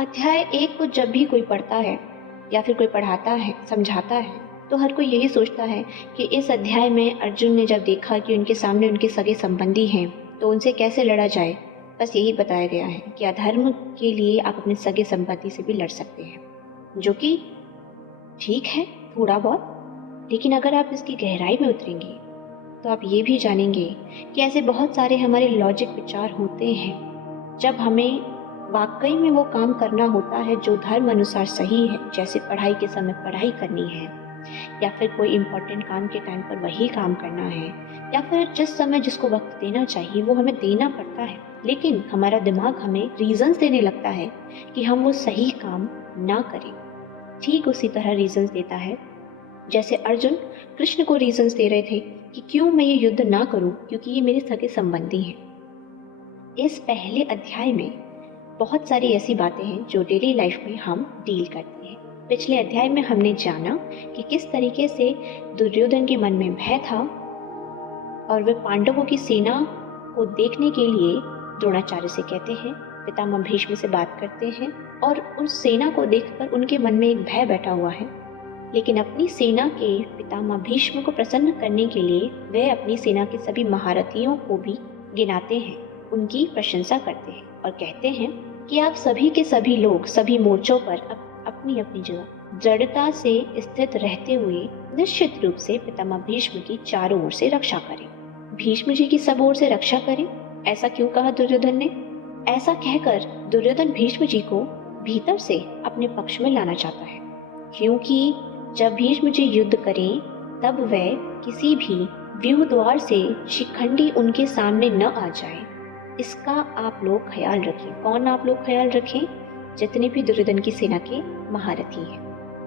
अध्याय 1 को जब भी कोई पढ़ता है या फिर कोई पढ़ाता है, समझाता है, तो हर कोई यही सोचता है कि इस अध्याय में अर्जुन ने जब देखा कि उनके सामने उनके सगे संबंधी हैं तो उनसे कैसे लड़ा जाए, बस यही बताया गया है कि अधर्म के लिए आप अपने सगे संबंधी से भी लड़ सकते हैं, जो कि ठीक है थोड़ा बहुत। लेकिन अगर आप इसकी गहराई में उतरेंगे तो आप ये भी जानेंगे कि ऐसे बहुत सारे हमारे लॉजिक विचार होते हैं जब हमें वाकई में वो काम करना होता है जो धर्म अनुसार सही है, जैसे पढ़ाई के समय पढ़ाई करनी है, या फिर कोई इम्पोर्टेंट काम के टाइम पर वही काम करना है, या फिर जिस समय जिसको वक्त देना चाहिए वो हमें देना पड़ता है। लेकिन हमारा दिमाग हमें रीजंस देने लगता है कि हम वो सही काम ना करें। ठीक उसी तरह रीजंस देता है जैसे अर्जुन कृष्ण को रीजंस दे रहे थे कि क्यों मैं ये युद्ध ना करूं, क्योंकि ये मेरे सगे संबंधी हैं। इस पहले अध्याय में बहुत सारी ऐसी बातें हैं जो डेली लाइफ में हम डील करते हैं। पिछले अध्याय में हमने जाना कि किस तरीके से दुर्योधन के मन में भय था और वे पांडवों की सेना को देखने के लिए द्रोणाचार्य से कहते हैं, पितामह भीष्म से बात करते हैं और उस सेना को देखकर उनके मन में एक भय बैठा हुआ है। लेकिन अपनी सेना के पितामह भीष्म को प्रसन्न करने के लिए वे अपनी सेना के सभी महारथियों को भी गिनाते हैं, उनकी प्रशंसा करते हैं और कहते हैं कि आप सभी के सभी लोग सभी मोर्चों पर अपनी अपनी जगह दृढ़ता से स्थित रहते हुए निश्चित रूप से पितामह भीष्म की चारों ओर से रक्षा करें। भीष्म जी की सब ओर से रक्षा करें, ऐसा क्यों कहा दुर्योधन ने? ऐसा कहकर दुर्योधन भीष्म जी को भीतर से अपने पक्ष में लाना चाहता है, क्योंकि जब भीष्म जी युद्ध करें तब वह किसी भी व्यूह द्वार से शिखंडी उनके सामने न आ जाए, इसका आप लोग ख्याल रखें। कौन आप लोग ख्याल रखें? जितने भी दुर्योधन की सेना के महारथी हैं,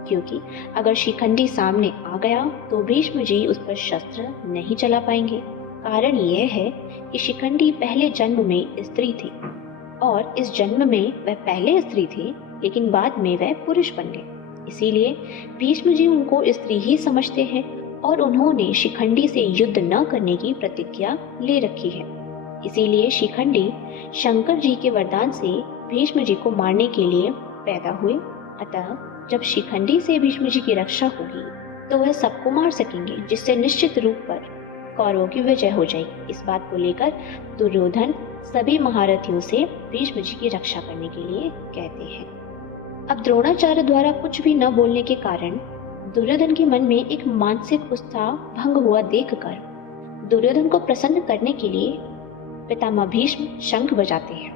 क्योंकि अगर शिखंडी सामने आ गया तो भीष्म जी उस पर शस्त्र नहीं चला पाएंगे। कारण यह है कि शिखंडी पहले जन्म में स्त्री थी और इस जन्म में वह पहले स्त्री थी, लेकिन बाद में वह पुरुष बन गए। इसीलिए भीष्म जी उनको स्त्री ही समझते हैं और उन्होंने शिखंडी से युद्ध न करने की प्रतिज्ञा ले रखी है। इसीलिए शिखंडी शंकर जी के वरदान से भीष्म जी को मारने के लिए पैदा हुए। अतः जब शिखंडी से भीष्म जी की रक्षा होगी तो वह सबको मार सकेंगे, जिससे निश्चित रूप पर कौरवों की विजय हो जाएगी। इस बात को लेकर दुर्योधन सभी महारथियों से भीष्म जी की रक्षा करने के लिए कहते हैं। अब द्रोणाचार्य द्वारा कुछ भी न बोलने के कारण दुर्योधन के मन में एक मानसिक उत्साह भंग हुआ देखकर दुर्योधन को प्रसन्न करने के लिए पितामह भीष्म शंख बजाते हैं।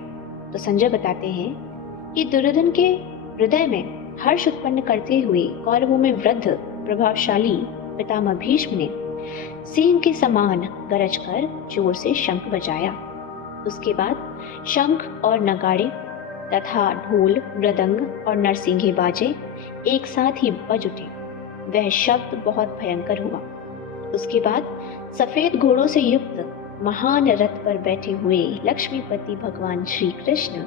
तो संजय बताते हैं कि दुर्योधन के हृदय में हर्ष उत्पन्न करते हुए कौरवों में वृद्ध प्रभावशाली पितामह भीष्म ने सिंह के समान गरज कर जोर से शंख बजाया। उसके बाद शंख और नगाड़े तथा ढोल, मृदंग और नरसिंगे बाजे एक साथ ही बज उठे। वह शब्द बहुत भयंकर हुआ। उसके बाद सफेद घोड़ों से युक्त महान रथ पर बैठे हुए लक्ष्मीपति भगवान श्री कृष्ण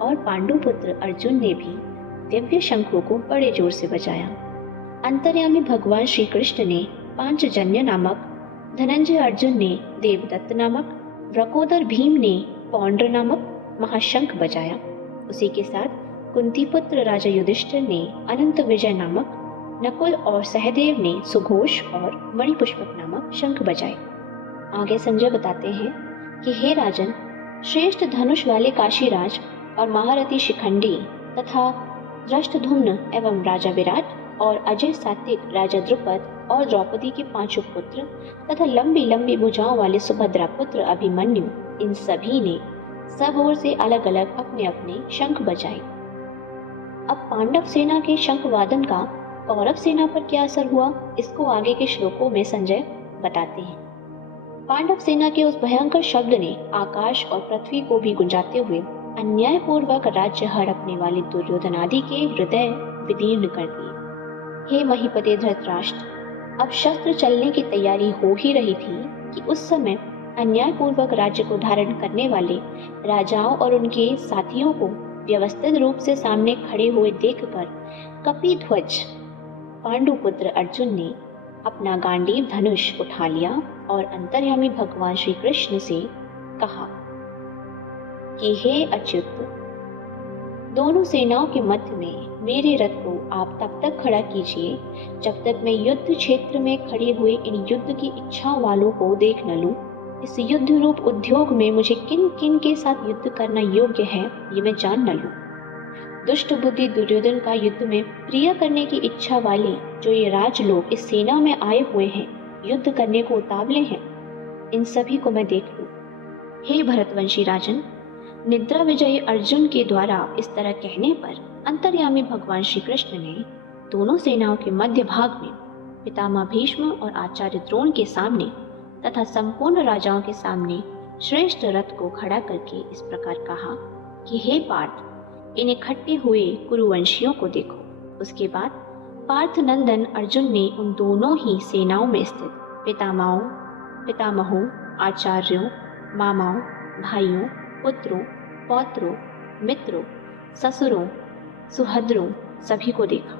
और पांडुपुत्र अर्जुन ने भी दिव्य शंखों को बड़े जोर से बजाया। अंतर्यामी भगवान श्री कृष्ण ने पांचजन्य नामक, धनंजय अर्जुन ने देवदत्त नामक, वृकोदर भीम ने पौंड्र नामक महाशंख बजाया। उसी के साथ कुंती पुत्र राजा युधिष्ठिर ने अनंत विजय नामक, नकुल और सहदेव ने सुघोष और मणिपुष्पक नामक शंख बजाए। आगे संजय बताते हैं कि हे राजन, श्रेष्ठ धनुष वाले काशीराज और महारथी शिखंडी तथा दृष्टधुम्न एवं राजा विराट और अजय सात्विक राजा द्रुपद और द्रौपदी के पांचों पुत्र तथा लंबी लंबी भुजाओं वाले सुभद्रा पुत्र अभिमन्यु, इन सभी ने सब ओर से अलग अलग अपने अपने शंख बजाए। अब पांडव सेना के शंख वादन का कौरव सेना पर क्या असर हुआ, इसको आगे के श्लोकों में संजय बताते हैं। पांडव सेना के उस भयंकर शब्द ने आकाश और पृथ्वी को भी गुंजाते हुए अन्यायपूर्वक राज्य हड़पने वाले दुर्योधन आदि के हृदय विदीर्ण कर दिए। हे महीपते धृतराष्ट्र, अब शस्त्र चलने की तैयारी हो ही रही थी कि उस समय अन्यायपूर्वक राज्य को धारण करने वाले राजाओं और उनके साथियों को व्यवस्थित रूप से सामने खड़े हुए देखकर कपिध्वज पांडुपुत्र अर्जुन ने अपना गांडीव धनुष उठा लिया और अंतर्यामी भगवान श्री कृष्ण से कहा कि हे अच्युत, दोनों सेनाओं के मध्य में मेरे रथ को आप तब तक खड़ा कीजिए जब तक मैं युद्ध क्षेत्र में खड़े हुए इन युद्ध की इच्छा वालों को देख न लूं। इस युद्ध रूप उद्योग में मुझे किन किन के साथ युद्ध करना योग्य है ये मैं जान न लूं। दुष्ट बुद्धि दुर्योधन का युद्ध में प्रिय करने की इच्छा वाले जो ये राज लोग इस सेना में आए हुए हैं, युद्ध करने को उतावले हैं, इन सभी को मैं देख लूं। हे भरतवंशी राजन, निद्रा विजयी अर्जुन के द्वारा इस तरह कहने पर अंतर्यामी भगवान श्री कृष्ण ने दोनों सेनाओं के मध्य भाग में पितामह भीष्म और आचार्य द्रोण के सामने तथा संपूर्ण राजाओं के सामने श्रेष्ठ रथ को खड़ा करके इस प्रकार कहा कि हे पार्थ, इन इकट्ठे हुए कुरुवंशियों को देखो। उसके बाद पार्थ नंदन अर्जुन ने उन दोनों ही सेनाओं में स्थित पितामहों, आचार्यों, मामाओं, भाइयों, पुत्रों, पौत्रों, मित्रों, ससुरों, सुहद्रों सभी को देखा।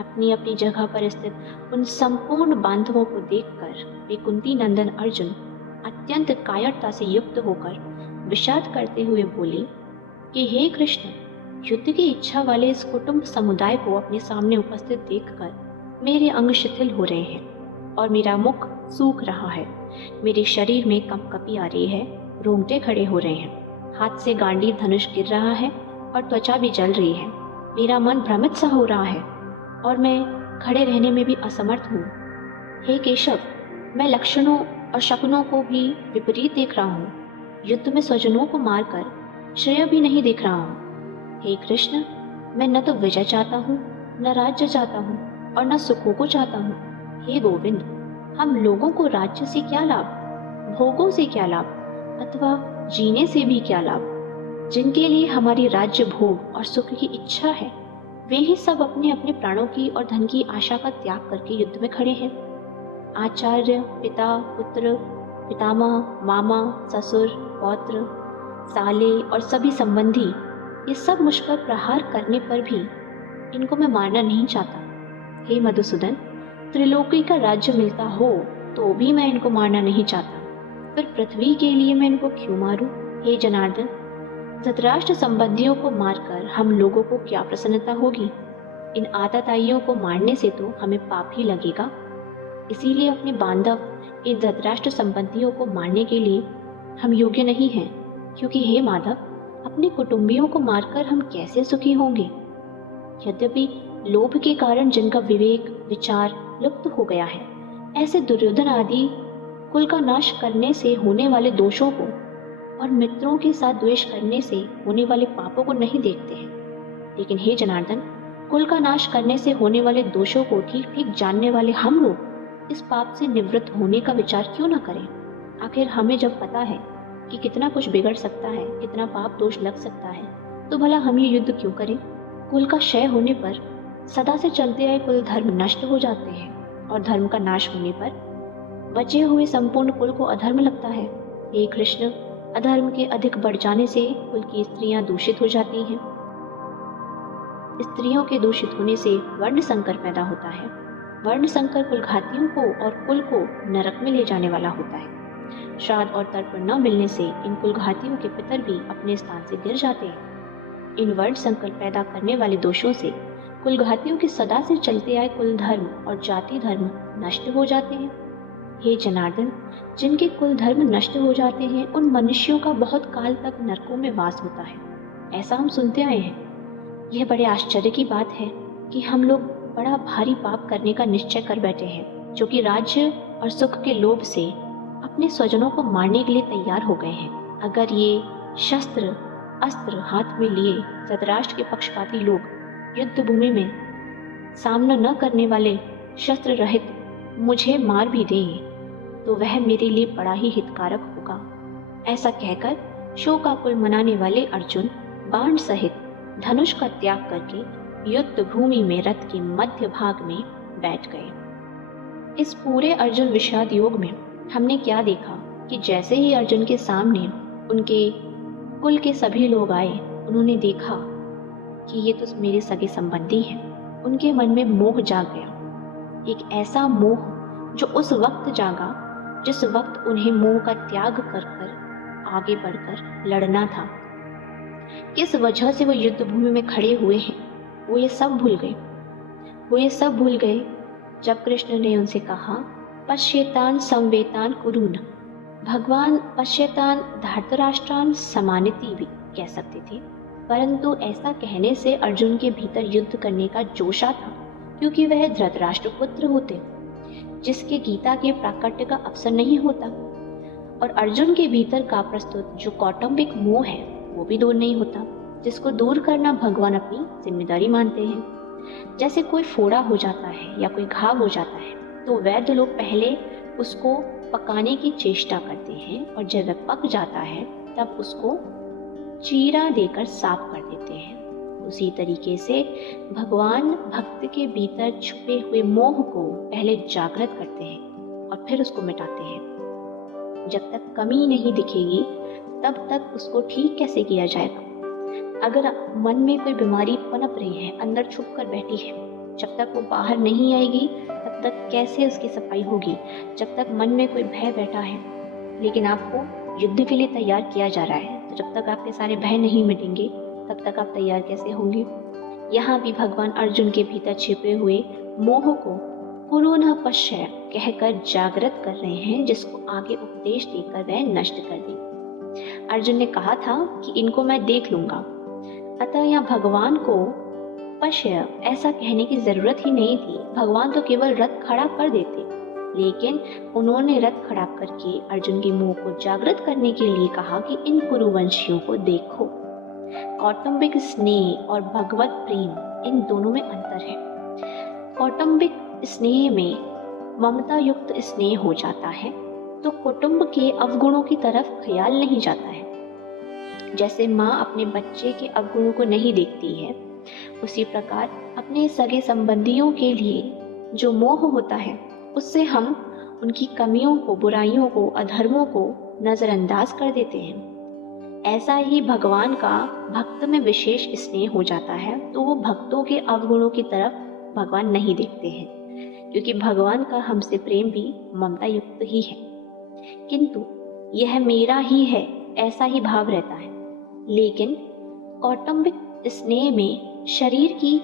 अपनी अपनी जगह पर स्थित उन संपूर्ण बांधवों को देखकर वे कुंती नंदन अर्जुन अत्यंत कायरता से युक्त होकर विषाद करते हुए बोले कि हे कृष्ण, युद्ध की इच्छा वाले इस कुटुंब समुदाय को अपने सामने उपस्थित देखकर मेरे अंग शिथिल हो रहे हैं और मेरा मुख सूख रहा है। मेरे शरीर में कंपकपी आ रही है, रोंगटे खड़े हो रहे हैं, हाथ से गांडीव धनुष गिर रहा है और त्वचा भी जल रही है। मेरा मन भ्रमित सा हो रहा है और मैं खड़े रहने में भी असमर्थ हूँ। हे केशव, मैं लक्षणों और शकुनों को भी विपरीत देख रहा हूँ। युद्ध में स्वजनों को मारकर श्रेय भी नहीं देख रहा हूँ। हे कृष्ण, मैं न तो विजय चाहता हूँ, न राज्य चाहता हूँ और न सुखों को चाहता हूँ। हे गोविंद, हम लोगों को राज्य से क्या लाभ, भोगों से क्या लाभ अथवा जीने से भी क्या लाभ? जिनके लिए हमारी राज्य भोग और सुख की इच्छा है, वे ही सब अपने अपने प्राणों की और धन की आशा का त्याग करके युद्ध में खड़े हैं। आचार्य, पिता, पुत्र, पितामह, मामा, ससुर, पौत्र, साले और सभी संबंधी, ये सब मुझ पर प्रहार करने पर भी इनको मैं मारना नहीं चाहता। हे मधुसूदन, त्रिलोकी का राज्य मिलता हो तो भी मैं इनको मारना नहीं चाहता, फिर पृथ्वी के लिए मैं इनको क्यों मारूं? हे जनार्दन, धृतराष्ट्र संबंधियों को मारकर हम लोगों को क्या प्रसन्नता होगी? इन आतताइयों को मारने से तो हमें पाप ही लगेगा। इसीलिए अपने बांधव इन धृतराष्ट्र संबंधियों को मारने के लिए हम योग्य नहीं हैं, क्योंकि हे माधव, अपने कुटुंबियों को मारकर हम कैसे सुखी होंगे? यद्यपि लोभ के कारण जिनका विवेक विचार लुप्त हो गया है, ऐसे दुर्योधन आदि कुल का नाश करने से होने वाले दोषों को और मित्रों के साथ द्वेष करने से होने वाले पापों को नहीं देखते हैं। लेकिन हे जनार्दन, कुल का नाश करने से होने वाले दोषों को ठीक ठीक जानने वाले हम लोग इस पाप से निवृत्त होने का विचार क्यों न करें? आखिर हमें जब पता है कि कितना कुछ बिगड़ सकता है, कितना पाप दोष लग सकता है, तो भला हम ये युद्ध क्यों करें? कुल का क्षय होने पर सदा से चलते आए कुल धर्म नष्ट हो जाते हैं और धर्म का नाश होने पर बचे हुए संपूर्ण कुल को अधर्म लगता है। हे कृष्ण, अधर्म के अधिक बढ़ जाने से कुल की स्त्रियां दूषित हो जाती हैं। स्त्रियों के दूषित होने से वर्ण संकर पैदा होता है। वर्ण संकर कुलघातियों को और कुल को नरक में ले जाने वाला होता है। श्राद्ध और तर्पण न मिलने से इन कुलघातियों के पितर भी अपने स्थान से गिर जाते हैं। इन वर्ण संकर पैदा करने वाले दोषों से कुलघातियों के सदा से चलते आए कुल धर्म और जाति धर्म नष्ट हो जाते हैं। हे जनार्दन, जिनके कुल धर्म नष्ट हो जाते हैं, उन मनुष्यों का बहुत काल तक नरकों में वास होता है, ऐसा हम सुनते आए हैं। यह बड़े आश्चर्य की बात है कि हम लोग बड़ा भारी पाप करने का निश्चय कर बैठे हैं, जो कि राज्य और सुख के लोभ से अपने स्वजनों को मारने के लिए तैयार हो गए हैं। अगर ये शस्त्र अस्त्र हाथ में लिए धृतराष्ट्र के पक्षपाती लोग युद्ध भूमि में सामना न करने वाले शस्त्र रहित मुझे मार भी दें, तो वह मेरे लिए बड़ा ही हितकारक होगा। ऐसा कहकर शोकाकुल मनाने वाले अर्जुन बाण सहित धनुष का त्याग करके युद्ध भूमि में रथ के मध्य भाग में बैठ गए। इस पूरे अर्जुन विषाद योग में हमने क्या देखा कि जैसे ही अर्जुन के सामने उनके कुल के सभी लोग आए, उन्होंने देखा कि ये तो मेरे सगे संबंधी हैं। उनके मन में मोह जाग गया, एक ऐसा मोह जो उस वक्त जागा जिस वक्त उन्हें मोह का त्याग कर कर आगे बढ़कर लड़ना था। किस वजह से वो युद्ध भूमि में खड़े हुए हैं, वो ये सब भूल गए। वो ये सब भूल गए जब कृष्ण ने उनसे कहा, पश्येतान संवेतान कुरुन। भगवान पश्येतान धृतराष्ट्रान समानिति भी कह सकते थे, परंतु ऐसा कहने से अर्जुन के भीतर युद्ध करने का जोश आता, क्योंकि वह धृतराष्ट्र पुत्र होते जिसके गीता के प्राकट्य का अवसर नहीं होता, और अर्जुन के भीतर का प्रस्तुत जो कौटुंबिक मोह है वो भी दूर नहीं होता, जिसको दूर करना भगवान अपनी जिम्मेदारी मानते हैं। जैसे कोई फोड़ा हो जाता है या कोई घाव हो जाता है तो वैद्य लोग पहले उसको पकाने की चेष्टा करते हैं, और जब वह पक जाता है तब उसको चीरा देकर साफ कर देते हैं। उसी तरीके से भगवान भक्त के भीतर छुपे हुए मोह को पहले जागृत करते हैं और फिर उसको मिटाते हैं। जब तक कमी नहीं दिखेगी तब तक उसको ठीक कैसे किया जाएगा? अगर मन में कोई बीमारी पनप रही है, अंदर छुप कर बैठी है, जब तक वो बाहर नहीं आएगी तब तक कैसे उसकी सफाई होगी? जब तक मन में कोई भय बैठा है लेकिन आपको युद्ध के लिए तैयार किया जा रहा है, तो जब तक आपके सारे भय नहीं मिटेंगे तब तक आप तैयार कैसे होंगे? यहाँ भी भगवान अर्जुन के भीतर छिपे हुए मोह को कुरुना पश्य कहकर जागृत कर रहे हैं, जिसको आगे उपदेश देकर वह नष्ट कर दें। अर्जुन ने कहा था कि इनको मैं देख लूंगा, अतः यहाँ भगवान को पश्य ऐसा कहने की जरूरत ही नहीं थी। भगवान तो केवल रथ खड़ा कर देते, लेकिन उन्होंने रथ खड़ा करके अर्जुन के मोह को जागृत करने के लिए कहा कि इन कुरुवंशियों को देखो। कौटुंबिक स्नेह और भगवत प्रेम, इन दोनों में अंतर है। कौटुंबिक स्नेह में ममता युक्त स्नेह हो जाता है तो कुटुंब के अवगुणों की तरफ ख्याल नहीं जाता है। जैसे माँ अपने बच्चे के अवगुणों को नहीं देखती है, उसी प्रकार अपने सगे संबंधियों के लिए जो मोह होता है उससे हम उनकी कमियों को, बुराइयों को, अधर्मों को नजरअंदाज कर देते हैं। ऐसा ही भगवान का भक्त में विशेष स्नेह हो जाता है तो वो भक्तों के अवगुणों की तरफ भगवान नहीं देखते हैं, क्योंकि भगवान का हमसे प्रेम भी ममता युक्त ही है, किंतु यह मेरा ही है ऐसा ही भाव रहता है। लेकिन कौटुंबिक स्नेह में शरीर की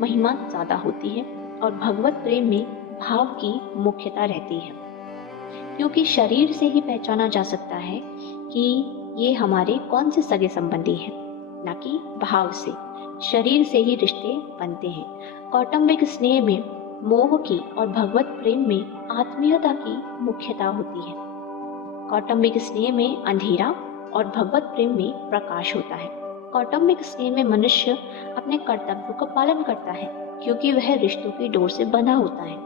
महिमा ज्यादा होती है और भगवत प्रेम में भाव की मुख्यता रहती है, क्योंकि शरीर से ही पहचाना जा सकता है कि ये हमारे कौन से सगे संबंधी हैं, न कि भाव से। शरीर से ही रिश्ते बनते हैं। कौटुंबिक स्नेह में मोह की और भगवत प्रेम में आत्मीयता की मुख्यता होती है। कौटुंबिक स्नेह में अंधेरा और भगवत प्रेम में प्रकाश होता है। कौटुंबिक स्नेह में मनुष्य अपने कर्तव्यों का पालन करता है, क्योंकि वह रिश्तों की डोर से बंधा होता है,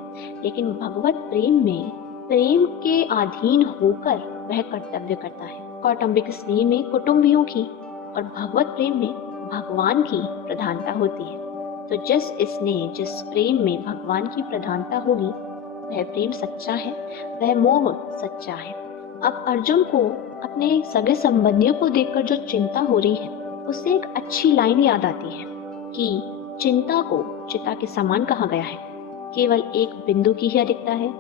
लेकिन भगवत प्रेम में प्रेम के अधीन होकर वह कर्तव्य करता है। कौटुंबिक स्नेह में कुटुंबियों की और भगवत प्रेम में भगवान की प्रधानता होती है। तो जिस स्नेह, जिस प्रेम में भगवान की प्रधानता होगी वह प्रेम सच्चा है, वह मोह सच्चा है। अब अर्जुन को अपने सगे संबंधियों को देखकर जो चिंता हो रही है उससे एक अच्छी लाइन याद आती है कि चिंता को चिता के समान कहा गया है, केवल एक बिंदु की ही अधिकता है।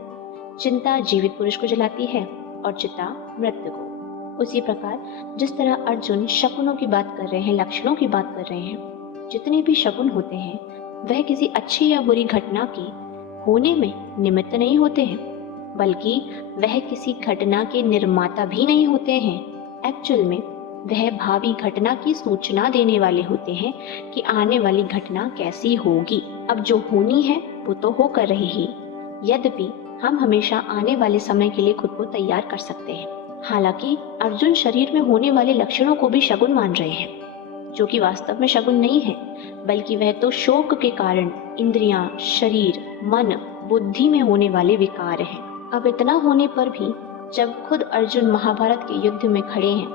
चिंता जीवित पुरुष को जलाती है और चिता मृत्यु को। उसी प्रकार जिस तरह अर्जुन शकुनों की बात कर रहे हैं, लक्षणों की बात कर रहे हैं, जितने भी शकुन होते हैं वह किसी अच्छी या बुरी घटना के होने में निमित्त नहीं होते हैं, बल्कि वह किसी घटना के निर्माता भी नहीं होते हैं। एक्चुअल में वह भावी घटना की सूचना देने वाले होते हैं कि आने वाली घटना कैसी होगी। अब जो होनी है वो तो होकर रहेगी, यद्यपि हम हमेशा आने वाले समय के लिए खुद को तैयार कर सकते हैं। हालांकि अर्जुन शरीर में होने वाले लक्षणों को भी शगुन मान रहे हैं, जो कि वास्तव में शगुन नहीं है, बल्कि वह तो शोक के कारण इंद्रियां, शरीर, मन, बुद्धि में होने वाले विकार हैं। अब इतना होने पर भी जब खुद अर्जुन महाभारत के युद्ध में खड़े हैं,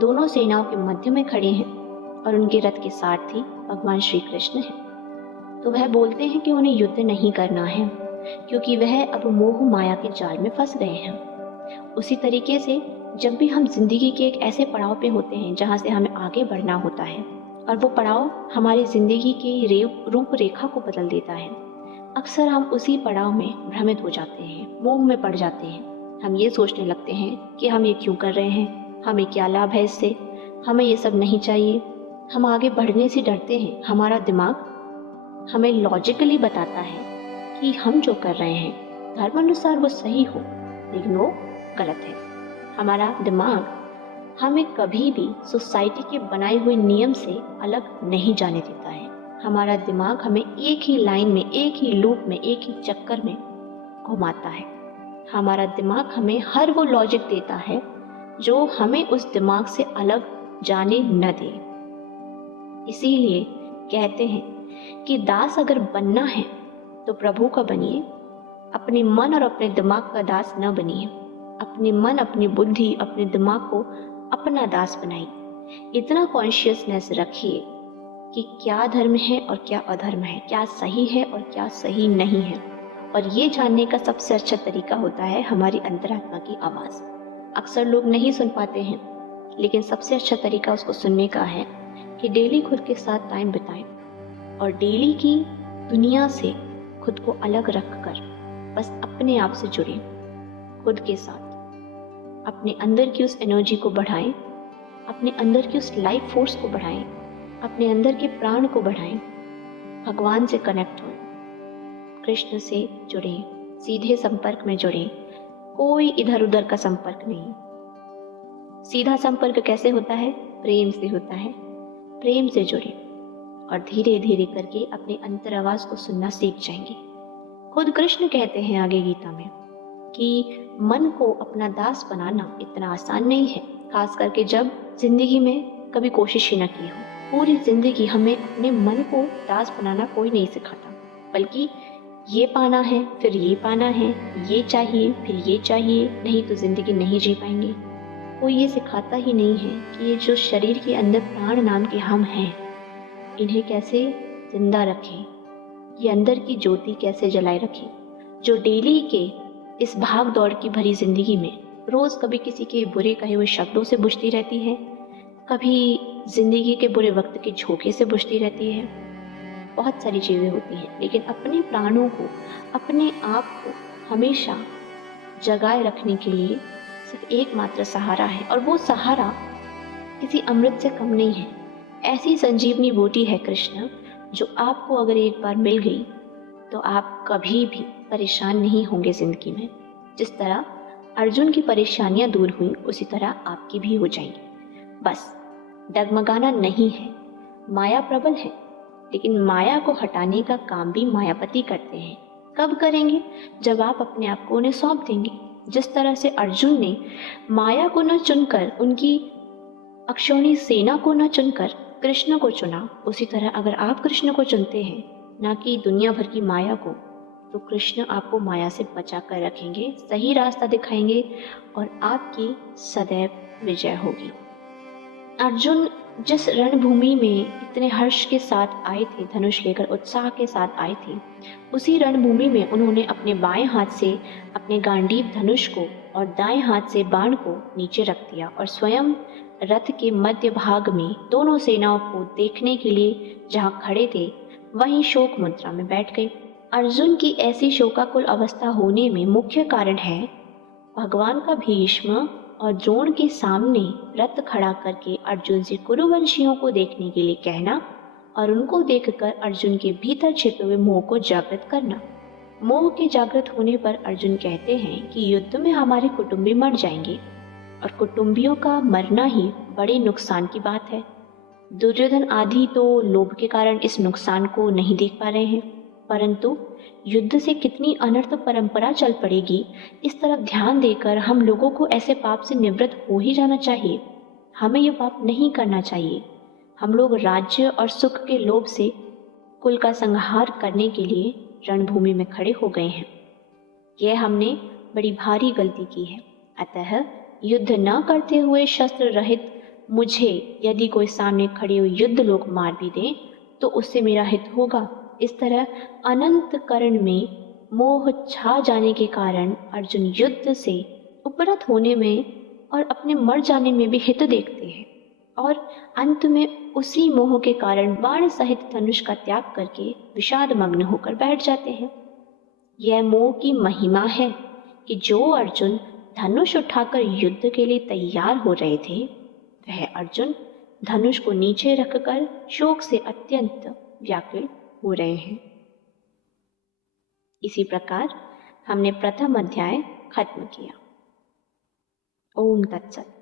दोनों सेनाओं के मध्य में खड़े हैं और उनके रथ के सारथी भगवान श्री कृष्ण हैं, तो वह बोलते हैं कि उन्हें युद्ध नहीं करना है, क्योंकि वह अब मोह माया के जाल में फंस गए हैं। उसी तरीके से जब भी हम जिंदगी के एक ऐसे पड़ाव पे होते हैं जहाँ से हमें आगे बढ़ना होता है और वो पड़ाव हमारी जिंदगी की रूपरेखा को बदल देता है, अक्सर हम उसी पड़ाव में भ्रमित हो जाते हैं, मोह में पड़ जाते हैं। हम ये सोचने लगते हैं कि हम ये क्यों कर रहे हैं, हमें क्या लाभ है इससे, हमें ये सब नहीं चाहिए, हम आगे बढ़ने से डरते हैं। हमारा दिमाग हमें लॉजिकली बताता है कि हम जो कर रहे हैं धर्म अनुसार वो सही हो, लेकिन वो गलत है। हमारा दिमाग हमें कभी भी सोसाइटी के बनाए हुए नियम से अलग नहीं जाने देता है। हमारा दिमाग हमें एक ही लाइन में, एक ही लूप में, एक ही चक्कर में घुमाता है। हमारा दिमाग हमें हर वो लॉजिक देता है जो हमें उस दिमाग से अलग जाने न दे। इसीलिए कहते हैं कि दास अगर बनना है तो प्रभु का बनिए, अपने मन और अपने दिमाग का दास न बनिए। अपने मन, अपनी बुद्धि, अपने दिमाग को अपना दास बनाइए। इतना कॉन्शियसनेस रखिए कि क्या धर्म है और क्या अधर्म है, क्या सही है और क्या सही नहीं है। और ये जानने का सबसे अच्छा तरीका होता है हमारी अंतरात्मा की आवाज़। अक्सर लोग नहीं सुन पाते हैं, लेकिन सबसे अच्छा तरीका उसको सुनने का है कि डेली खुद के साथ टाइम बिताएं और डेली की दुनिया से खुद को अलग रखकर बस अपने आप से जुड़ें, खुद के साथ अपने अंदर की उस एनर्जी को बढ़ाएं, अपने अंदर की उस लाइफ फोर्स को बढ़ाएं, अपने अंदर के प्राण को बढ़ाएं, भगवान से कनेक्ट हों, कृष्ण से जुड़ें, सीधे संपर्क में जुड़ें। कोई इधर उधर का संपर्क नहीं। सीधा संपर्क कैसे होता है? प्रेम से होता है। प्रेम से जुड़ें और धीरे धीरे करके अपनी अंतर आवाज को सुनना सीख जाएंगे। खुद कृष्ण कहते हैं आगे गीता में कि मन को अपना दास बनाना इतना आसान नहीं है, खास करके जब जिंदगी में कभी कोशिश ही न की हो। पूरी जिंदगी हमें अपने मन को दास बनाना कोई नहीं सिखाता, बल्कि ये पाना है, फिर ये पाना है, ये चाहिए, फिर ये चाहिए, नहीं तो जिंदगी नहीं जी पाएंगे। कोई ये सिखाता ही नहीं है कि ये जो शरीर के अंदर प्राण नाम के हम हैं, इन्हें कैसे जिंदा रखें, ये अंदर की ज्योति कैसे जलाए रखें, जो डेली के इस भाग दौड़ की भरी जिंदगी में रोज कभी किसी के बुरे कहे हुए शब्दों से बुझती रहती है, कभी जिंदगी के बुरे वक्त के झोंके से बुझती रहती है। बहुत सारी चीज़ें होती हैं, लेकिन अपने प्राणों को, अपने आप को हमेशा जगाए रखने के लिए सिर्फ एकमात्र सहारा है, और वो सहारा किसी अमृत से कम नहीं है। ऐसी संजीवनी बूटी है कृष्ण, जो आपको अगर एक बार मिल गई तो आप कभी भी परेशान नहीं होंगे जिंदगी में। जिस तरह अर्जुन की परेशानियां दूर हुई, उसी तरह आपकी भी हो जाएंगी। बस डगमगाना नहीं है। माया प्रबल है, लेकिन माया को हटाने का काम भी मायापति करते हैं। कब करेंगे? जब आप अपने आप को उन्हें सौंप देंगे। जिस तरह से अर्जुन ने माया को न चुनकर, उनकी अक्षौणी सेना को न चुनकर कृष्ण को चुना, उसी तरह अगर आप कृष्ण को चुनते हैं, ना कि दुनिया भर की माया को, तो कृष्ण आपको माया से बचा कर रखेंगे, सही रास्ता दिखाएंगे और आपकी सदैव विजय होगी। अर्जुन जिस रणभूमि में इतने हर्ष के साथ आए थे, धनुष लेकर उत्साह के साथ आए थे, उसी रणभूमि में उन्होंने अपने बाएं हाथ से अपने गांडीव धनुष को और दाएं हाथ से बाण को नीचे रख दिया और स्वयं रथ के मध्य भाग में दोनों सेनाओं को देखने के लिए जहां खड़े थे, वहीं शोक मुद्रा में बैठ गए। अर्जुन की ऐसी शोकाकुल अवस्था होने में मुख्य कारण है भगवान का भीष्म और द्रोण के सामने रथ खड़ा करके अर्जुन से कुरुवंशियों को देखने के लिए कहना और उनको देखकर अर्जुन के भीतर छिपे हुए मोह को जागृत करना। मोह के जागृत होने पर अर्जुन कहते हैं कि युद्ध में हमारे कुटुंबी मर जाएंगे और कुटुंबियों का मरना ही बड़े नुकसान की बात है। दुर्योधन आदि तो लोभ के कारण इस नुकसान को नहीं देख पा रहे हैं, परंतु युद्ध से कितनी अनर्थ परंपरा चल पड़ेगी, इस तरफ ध्यान देकर हम लोगों को ऐसे पाप से निवृत्त हो ही जाना चाहिए। हमें ये पाप नहीं करना चाहिए। हम लोग राज्य और सुख के लोभ से कुल का संहार करने के लिए रणभूमि में खड़े हो गए हैं। यह हमने बड़ी भारी गलती की है। अतः युद्ध न करते हुए शस्त्र रहित मुझे यदि कोई सामने खड़े हुए युद्ध लोग मार भी दें तो उससे मेरा हित होगा। इस तरह अनंत करण में मोह छा जाने के कारण अर्जुन युद्ध से उपरत होने में और अपने मर जाने में भी हित देखते हैं और अंत में उसी मोह के कारण बाण सहित धनुष का त्याग करके विषाद मग्न होकर बैठ जाते हैं। यह मोह की महिमा है कि जो अर्जुन धनुष उठाकर युद्ध के लिए तैयार हो रहे थे, वह अर्जुन धनुष को नीचे रखकर शोक से अत्यंत व्याकुल हो रहे हैं। इसी प्रकार हमने प्रथम अध्याय खत्म किया। ओम तत्सत।